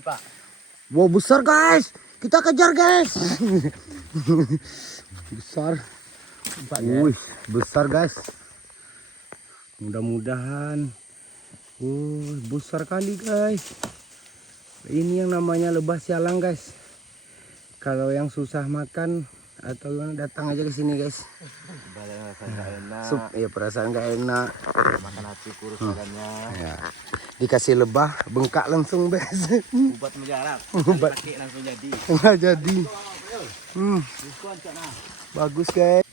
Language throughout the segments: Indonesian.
Pak. Wow, besar guys. Kita kejar guys. Besar. Pak, Wih, besar guys. Mudah-mudahan. Besar kali guys. Ini yang namanya lebah sialang guys. Kalau yang susah makan atau yang datang aja ke sini guys. Enak. Ya perasaan nggak enak. Makan hati kurus badannya. Ya. Dikasih lebah bengkak langsung guys. Obat mujarab. Obat. Pakai langsung jadi. Nggak jadi. Bagus guys.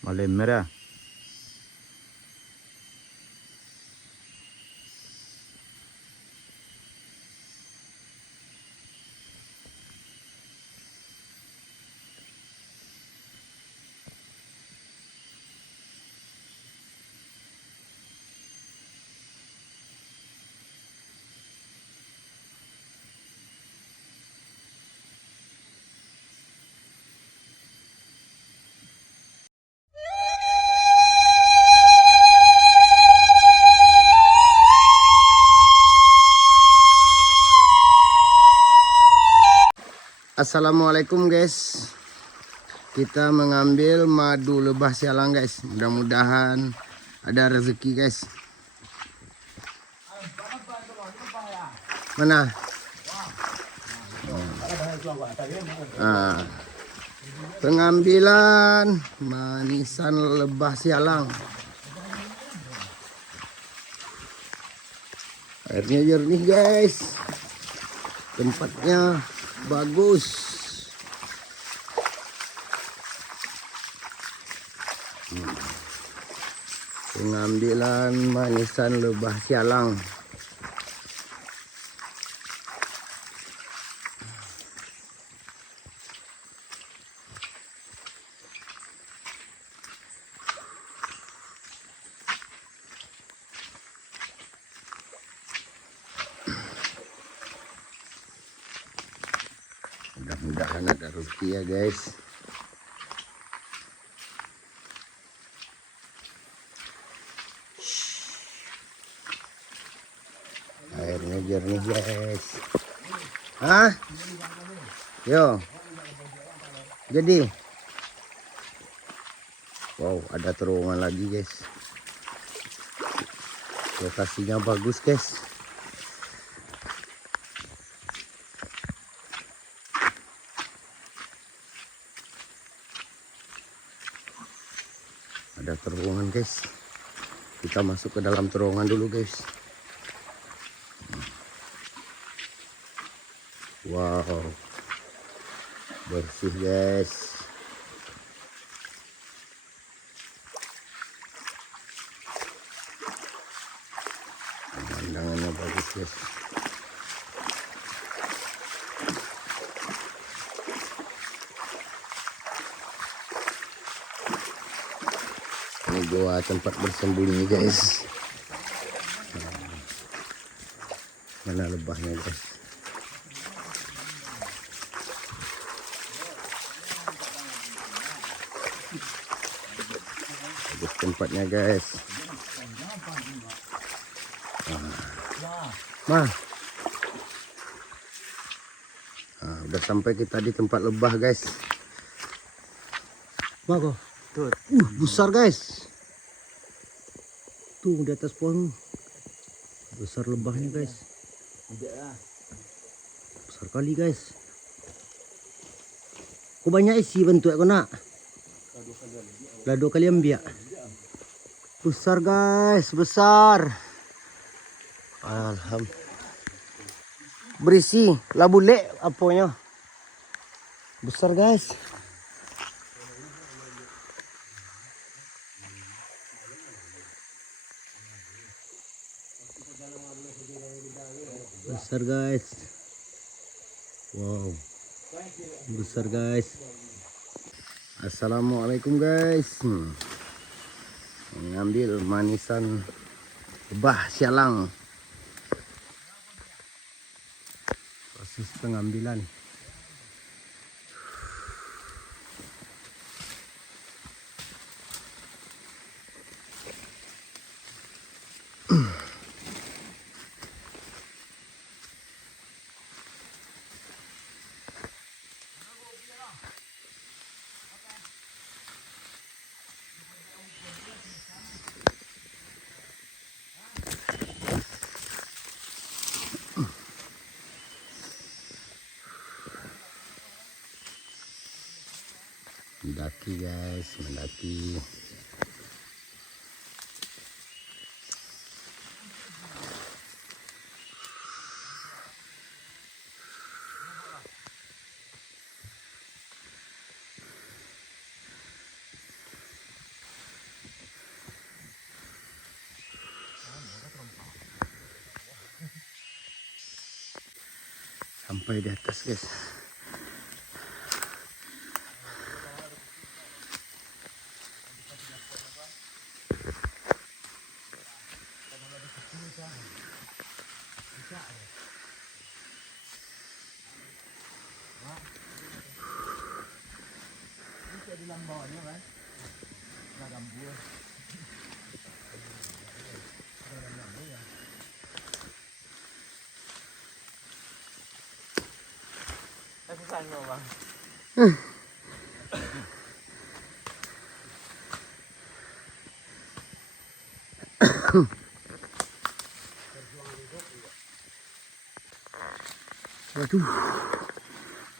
Malem merah. Assalamualaikum guys. Kita mengambil madu lebah sialang guys. Mudah-mudahan ada rezeki guys. Mana? Nah, pengambilan manisan lebah sialang. Airnya jernih guys. Tempatnya bagus. Pengambilan manisan lebah sialang. Mudah-mudahan ada rezeki ya guys. Airnya jernih guys. Hah? Yo. Jadi. Wow, ada terowongan lagi guys. Lokasinya bagus guys. Ada terowongan guys. Kita masuk ke dalam terowongan dulu guys. Wow, bersih guys. Pemandangannya bagus guys. Ini gua tempat bersembunyi guys. Mana lebahnya guys? Bagus tempatnya guys. Nah, udah sampai kita di tempat lebah guys. Mako, tuh, besar guys. Tuh di atas pohon, besar lebahnya guys. Besar kali guys. Kok banyak isi bentuk aku nak? Lah 2 kali ambil. Besar guys, besar. Alhamdulillah. Berisi labu lek apanya. Besar guys. Besar guys. Wow. Besar guys. Assalamualaikum guys. mengambil manisan lebah sialang. Proses pengambilan. Mendaki guys, mendaki. Sampai di atas guys. Susah nggak bang? Waduh,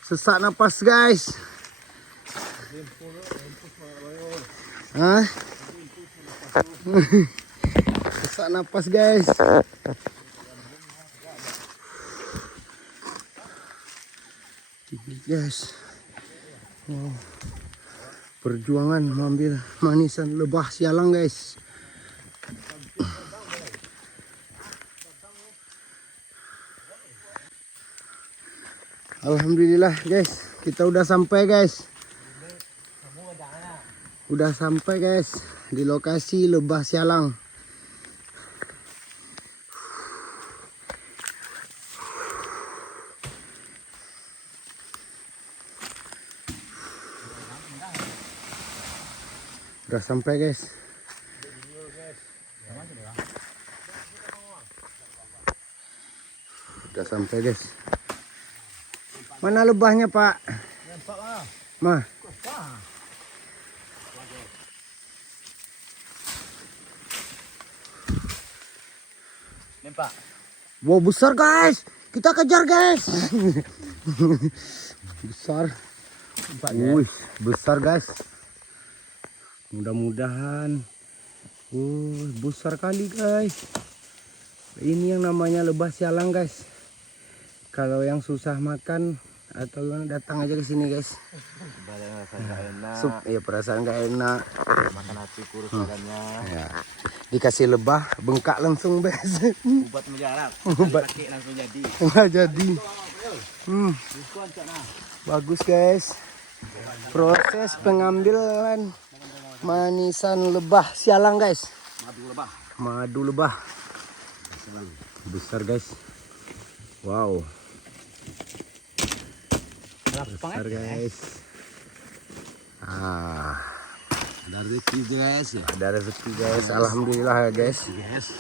sesak napas guys. Hah? Sesak napas guys. Guys, wow. Perjuangan mengambil manisan lebah sialang guys. Alhamdulillah guys, kita udah sampai guys. Udah sampai guys di lokasi lebah sialang. Udah sampai guys. Udah sampai guys. Mana lebahnya Pak? Mah. Nih Pak. Wow besar guys. Kita kejar guys. Besar. Wih, besar guys. Mudah-mudahan. Besar kali guys. Ini yang namanya lebah sialang guys. Kalau yang susah makan atau datang aja ke sini guys. Badan rasanya nggak enak. Sup, ya perasaan nggak enak. Makan hati kurus badannya. Ya. Dikasih lebah bengkak langsung guys. Ubat mujarab. Ubat. Pakai langsung jadi. Nggak jadi. Bagus guys. Proses pengambilan manisan lebah sialang guys. Madu lebah. Madu lebah. Besar guys. Wow. Besar guys. Ada rezeki guys ya. Ada rezeki guys. Alhamdulillah ya guys. Yes.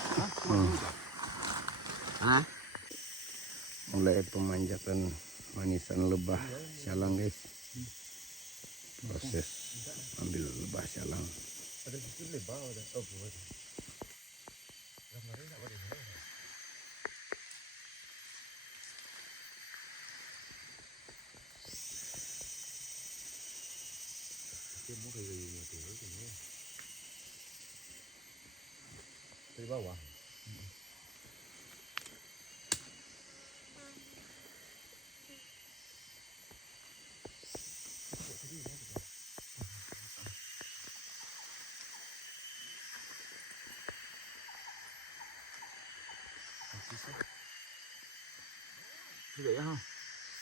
Mulai pemanjatan manisan lebah sialang guys. Proses ambil lebah sialang. Dari bawah. Như vậy không?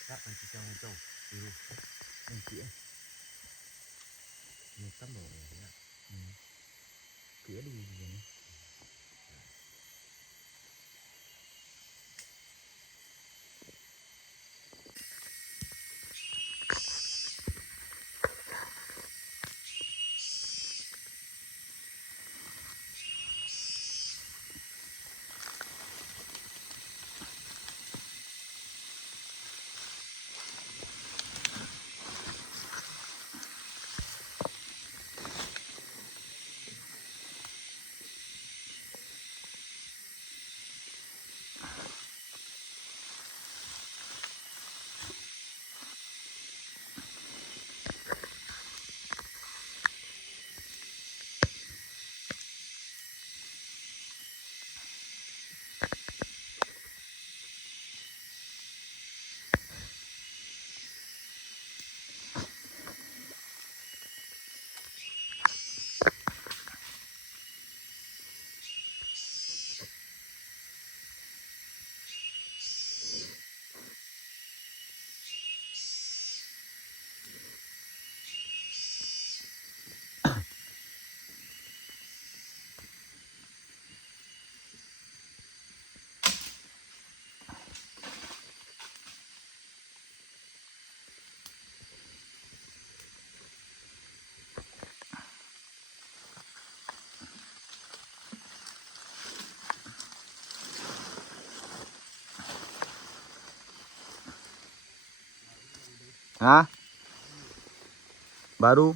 Các anh chị trong trâu biru anh chị một tấm đồ này Sepi ada di sini. Hah? Baru?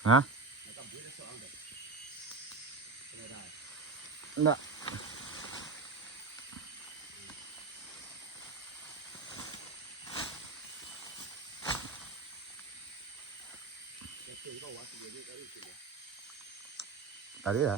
Hah? Enggak. Tadi ya.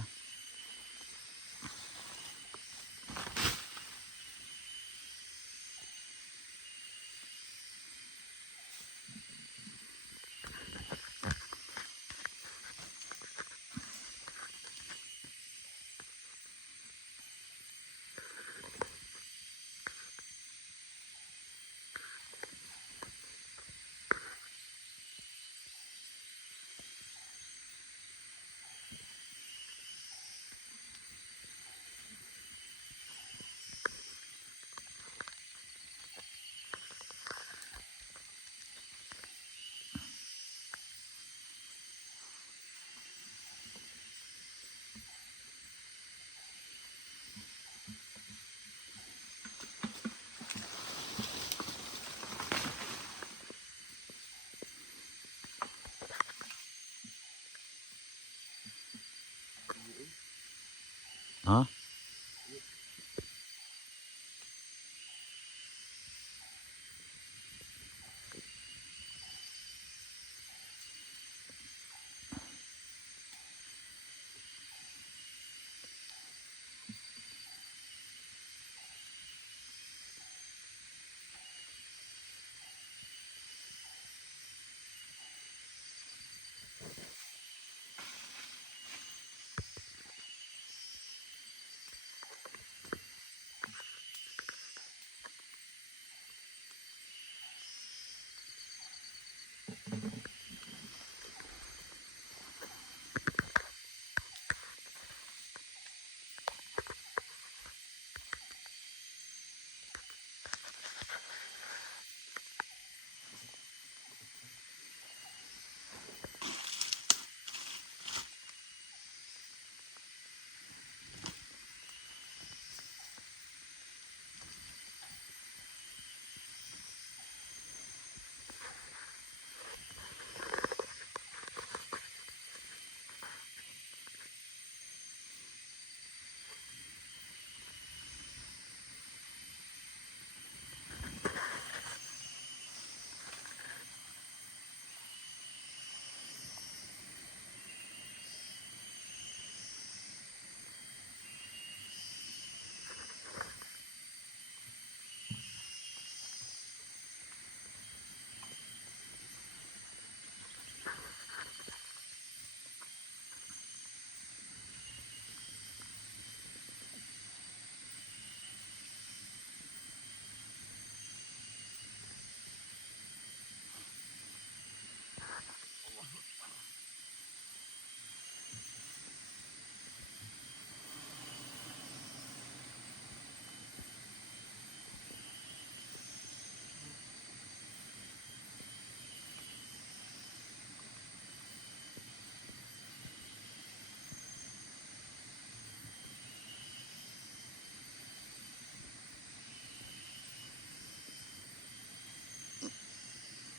Hah?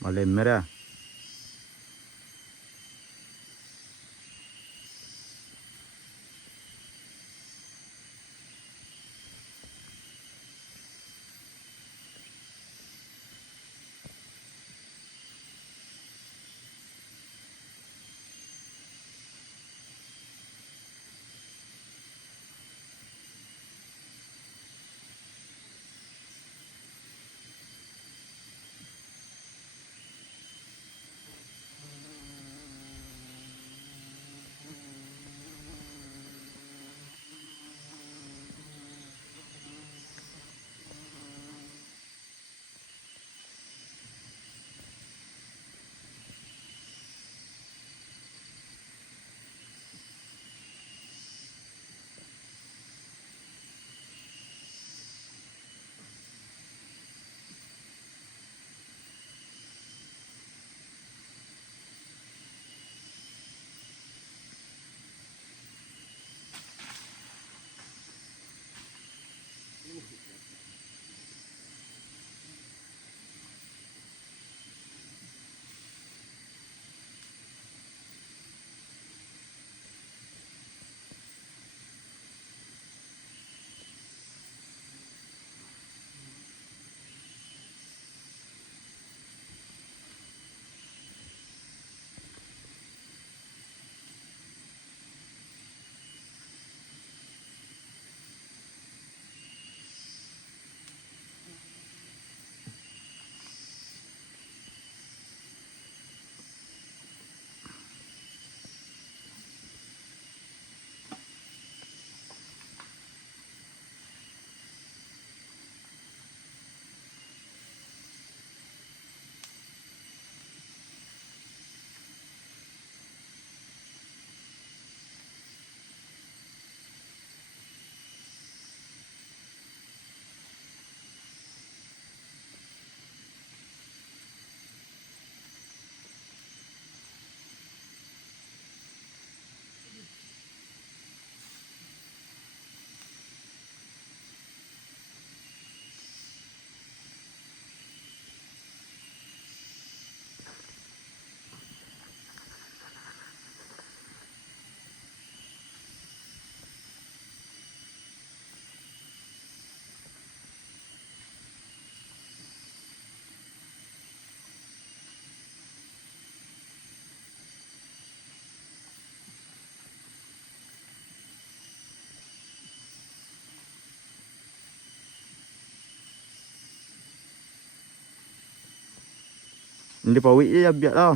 Malem merah. Ini pawik ya biar lah.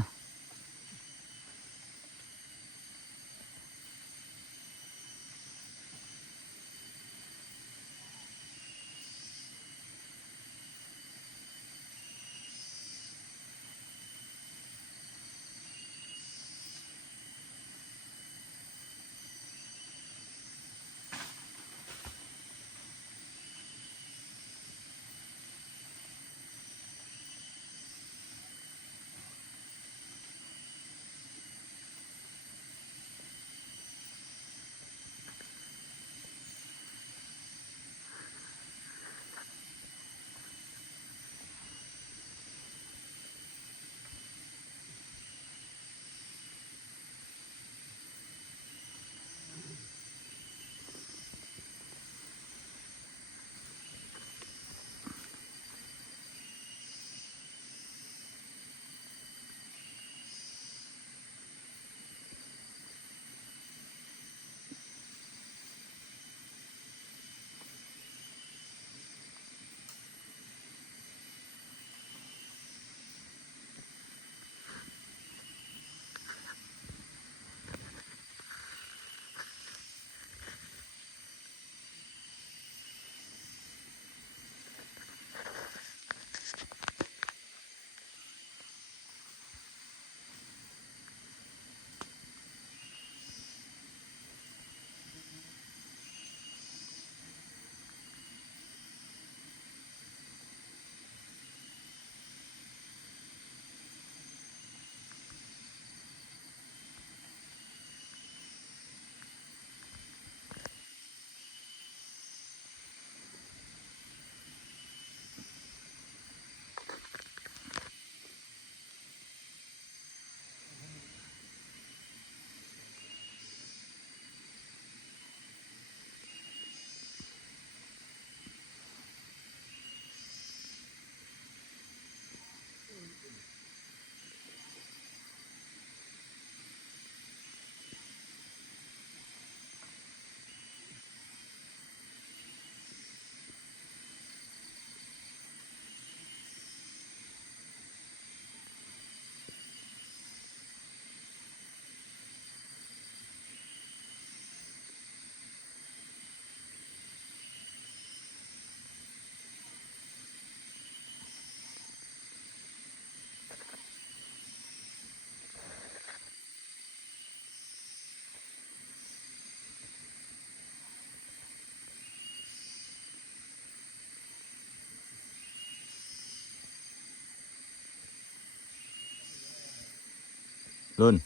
Lun.